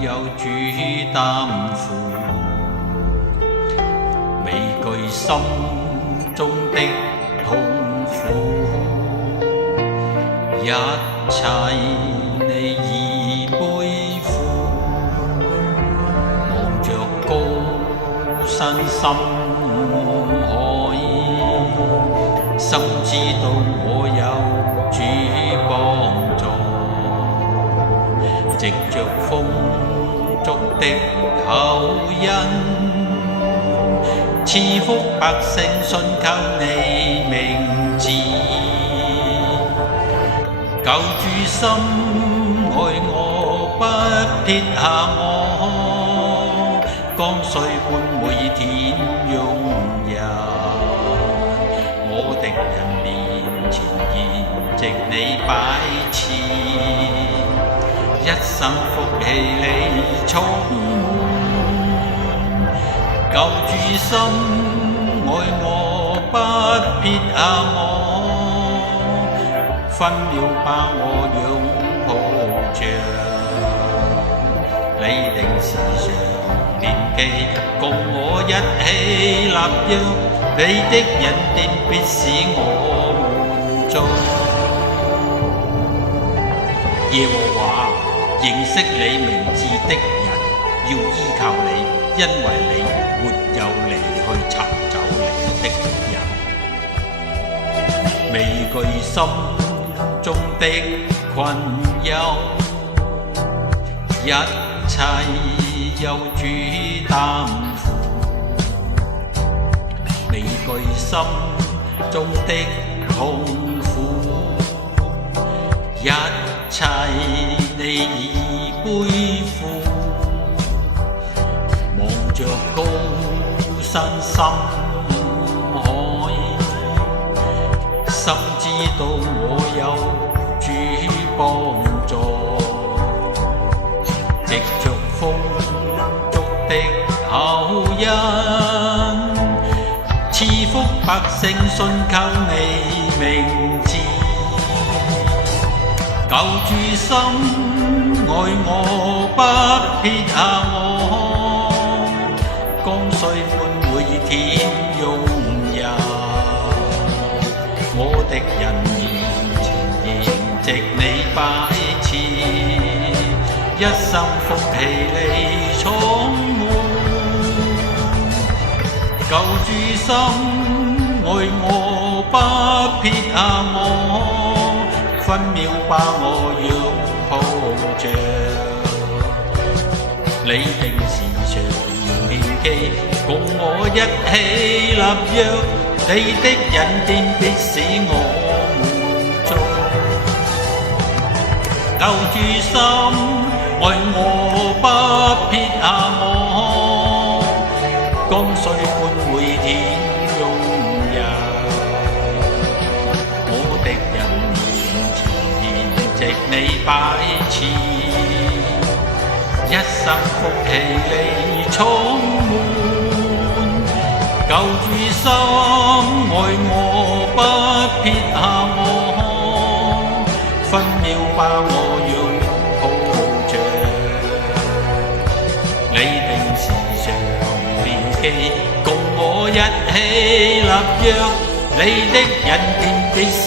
有主擔負，未懼心中的痛苦，一切你已背負，望着高山深海，深知道我有主幫助，藉着豐足的厚恩，賜福百姓信靠你名字。救主心愛我，不撇下我，江水般每天湧入我敵人面前，筵席你擺設，一生福氣你充滿。救主心愛我，不撇下我，分秒把我擁抱着，你定時常惦記，共我一起立約，你的恩典必使我滿足。耶和華，認識你名字的人要依靠你，因為你沒有離去尋找你的人。未懼心中的困憂，一切有主擔負，未懼心中的痛苦，一切你已背負，望着高山深海，深知道我有主幫助，藉着豐足的厚恩，賜福百姓信靠你名字。救主心愛我，不撇下我，江水般每天湧入我敵人面前，筵席你擺設，一生福氣你充滿。救主心愛我，不撇下我，分秒把我擁抱着，你定時常惦記，共我一起立約，你的恩典必使我滿足。救主心愛我，不撇下我，江水般每天湧入我敵人面前，筵席你擺設，一生福氣你充滿。救主心愛我，不撇下我，分秒把我擁抱着，你定時常惦記，共我一起立約，你的恩典必使